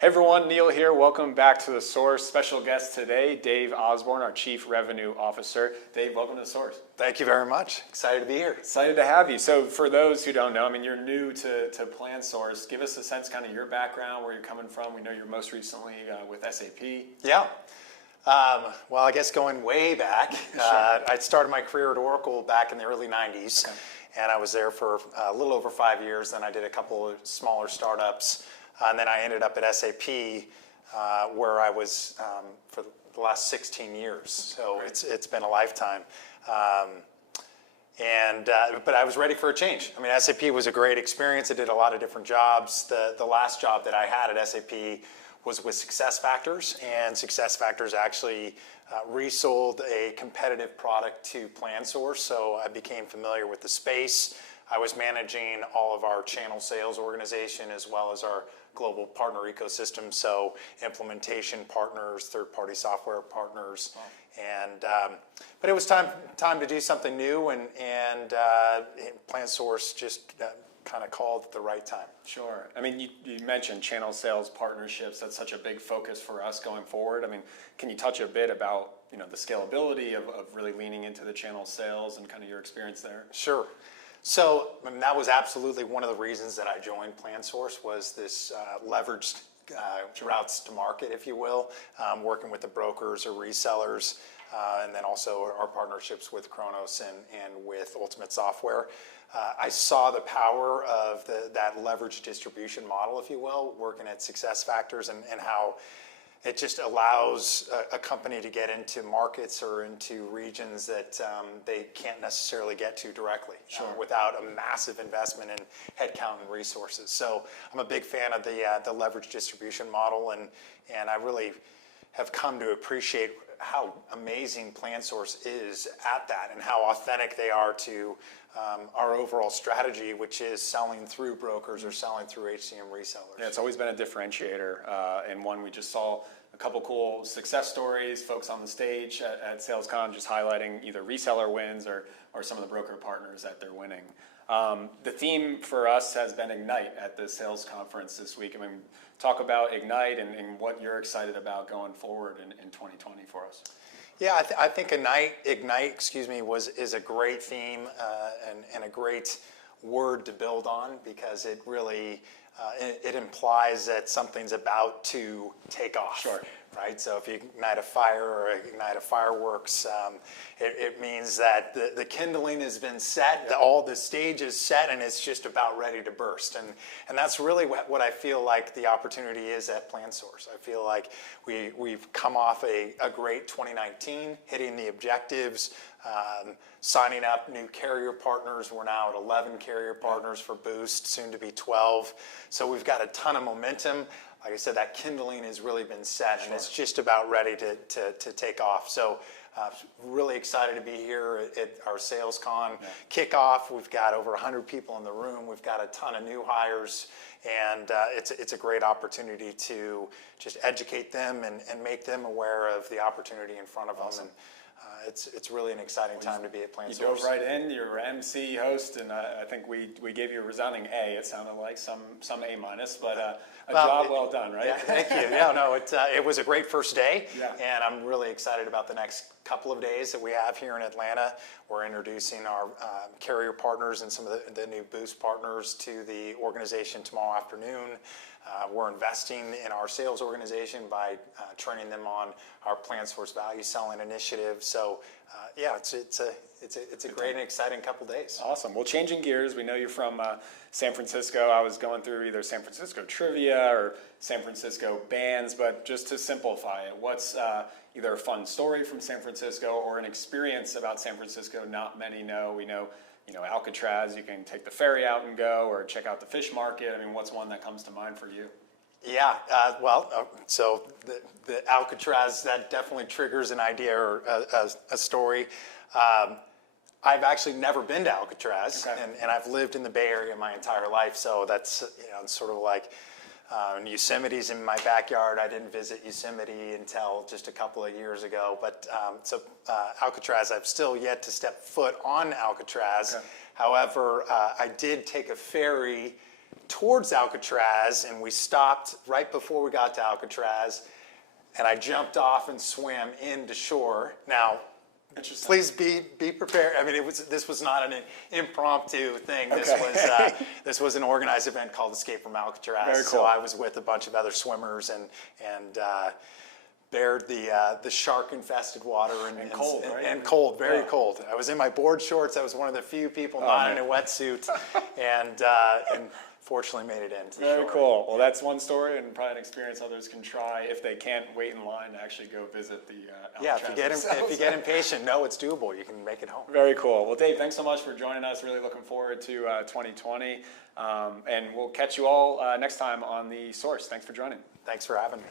Hey everyone, Neil here. Welcome back to The Source. Special guest today, Dave Osborne, our Chief Revenue Officer. Dave, welcome to The Source. Thank you very much. Excited to be here. Excited to have you. So for those who don't know, you're new to PlanSource. Give us a sense, kind of your background, where you're coming from. We know you're most recently with SAP. Yeah. Well, I guess going way back, Sure. I started my career at Oracle back in the early 90s. Okay. And I was there for a little over 5 years. Then I did a couple of smaller startups. And then I ended up at SAP, where I was for the last 16 years. So Great. it's been a lifetime. But I was ready for a change. SAP was a great experience. I did a lot of different jobs. The last job that I had at SAP was with SuccessFactors, and SuccessFactors actually resold a competitive product to PlanSource. So I became familiar with the space. I was managing all of our channel sales organization as well as our global partner ecosystem, so implementation partners, third-party software partners, but it was time to do something new, and PlanSource just kind of called at the right time. Sure. You mentioned channel sales partnerships. That's such a big focus for us going forward. Can you touch a bit about the scalability of really leaning into the channel sales and kind of your experience there? Sure. So that was absolutely one of the reasons that I joined PlanSource, was this leveraged routes to market, if you will, working with the brokers or resellers, and then also our partnerships with Kronos and with Ultimate Software. I saw the power of that leveraged distribution model, if you will, working at SuccessFactors, and how it just allows a company to get into markets or into regions that they can't necessarily get to directly. Sure. Without a massive investment in headcount and resources. So I'm a big fan of the leverage distribution model, and I really have come to appreciate how amazing PlanSource is at that, and how authentic they are to our overall strategy, which is selling through brokers or selling through HCM resellers. Yeah, it's always been a differentiator, and one we just saw a couple cool success stories, folks on the stage at SalesCon just highlighting either reseller wins or some of the broker partners that they're winning. The theme for us has been Ignite at the sales conference this week. Talk about Ignite and what you're excited about going forward in 2020 for us. Yeah, I think Ignite, is a great theme and a great word to build on, because it really it implies that something's about to take off. Sure. Right. So if you ignite a fire or ignite a fireworks, it means that the kindling has been set, all the stage is set, and it's just about ready to burst. And that's really what I feel like the opportunity is at PlanSource. I feel like we've come off a great 2019, hitting the objectives, signing up new carrier partners. We're now at 11 carrier partners for Boost, soon to be 12. So we've got a ton of momentum. Like I said, that kindling has really been set, and it's just about ready to take off. So really excited to be here at our SalesCon kickoff. We've got over 100 people in the room. We've got a ton of new hires, and it's a great opportunity to just educate them and make them aware of the opportunity in front of them. And it's really an exciting time to be at PlanSource. You dove right in. You're MC, host, and I think we gave you a resounding A. It sounded like some A minus, but job well done, right? Yeah, thank you. Yeah, no, it was a great first day, Yeah. And I'm really excited about the next couple of days that we have here in Atlanta. We're introducing our carrier partners and some of the new Boost partners to the organization tomorrow afternoon. We're investing in our sales organization by training them on our PlanSource value selling initiative. So it's a great and exciting couple days. Awesome. Well, changing gears, we know you're from San Francisco. I was going through either San Francisco trivia or San Francisco bands, but just to simplify it, what's either a fun story from San Francisco or an experience about San Francisco not many know? We know Alcatraz, you can take the ferry out and go, or check out the fish market. What's one that comes to mind for you? Yeah, so the Alcatraz, that definitely triggers an idea or a story. I've actually never been to Alcatraz, Okay. and I've lived in the Bay Area my entire life, so that's it's sort of like Yosemite's in my backyard. I didn't visit Yosemite until just a couple of years ago, but Alcatraz, I've still yet to step foot on Alcatraz. Okay. However, I did take a ferry towards Alcatraz, and we stopped right before we got to Alcatraz, and I jumped off and swam into shore. Now, please be prepared. I mean, this was not an impromptu thing. Okay. This was an organized event called Escape from Alcatraz. Very cool. So I was with a bunch of other swimmers and bared the shark-infested water and cold, right? And cold, very cold. I was in my board shorts. I was one of the few people not in a wetsuit, and fortunately made it into Very shore. cool. Well, that's one story and probably an experience others can try if they can't wait in line to actually go visit the Yeah, Alcatraz if you get impatient, no, it's doable. You can make it home. Very cool. Well, Dave, thanks so much for joining us. Really looking forward to 2020. And we'll catch you all next time on The Source. Thanks for joining. Thanks for having me.